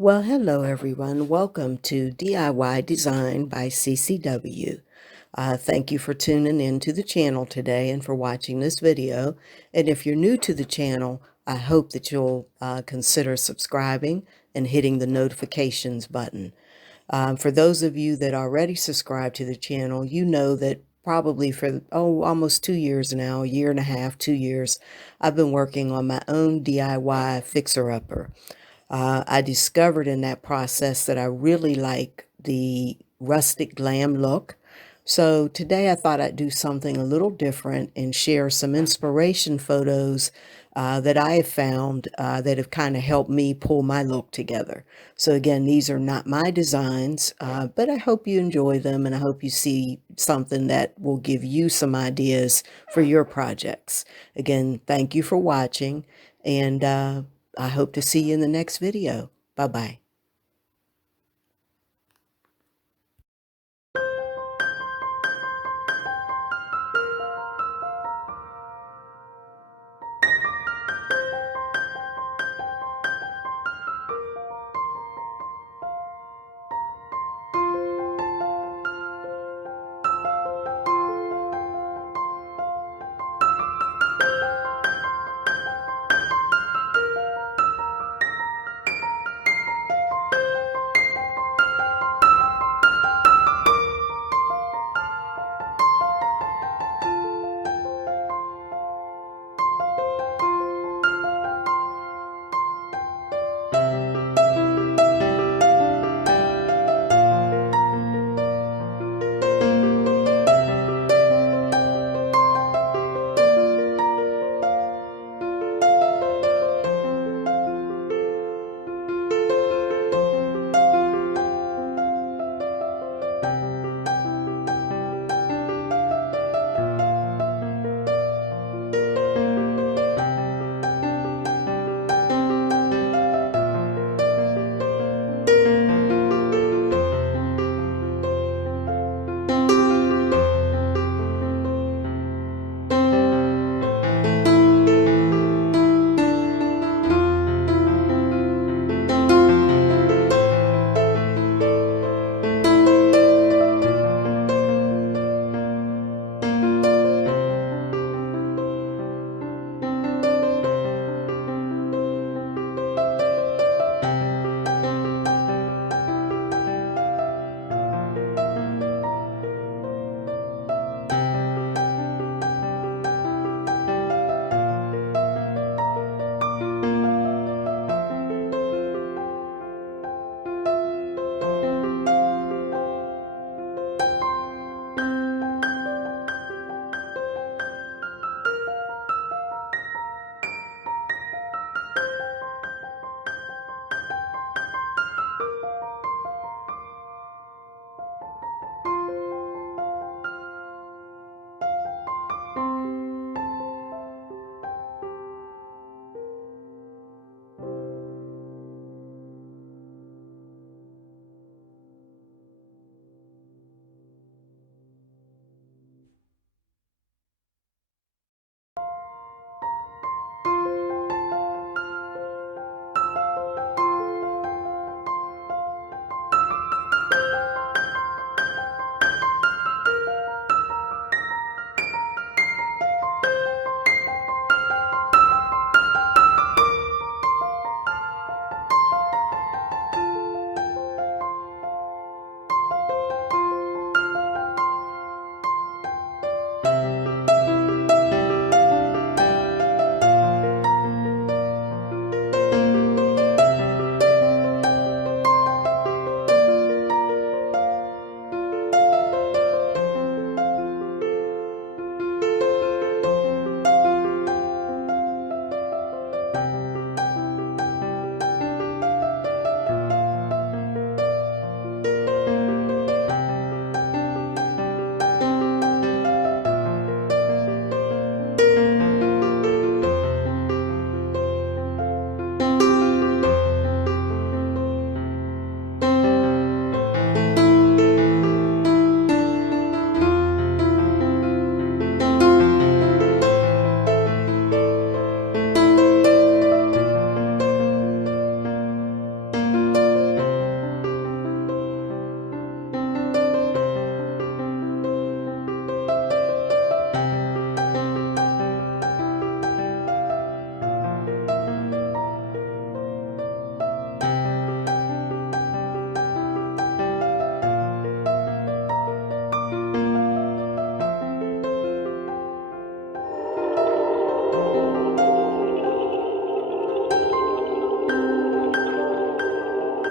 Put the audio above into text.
Well, hello everyone. Welcome to DIY Design by CCW. Thank you for tuning in to the channel today and for watching this video. And if you're new to the channel, I hope that you'll consider subscribing and hitting the notifications button. For those of you that already subscribe to the channel, you know that probably for almost 2 years now, a year and a half, 2 years, I've been working on my own DIY fixer-upper. I discovered in that process that I really like the rustic glam look. So today I thought I'd do something a little different and share some inspiration photos that I have found that have kind of helped me pull my look together. So again, these are not my designs, but I hope you enjoy them and I hope you see something that will give you some ideas for your projects. Again, thank you for watching, and I hope to see you in the next video. Bye-bye.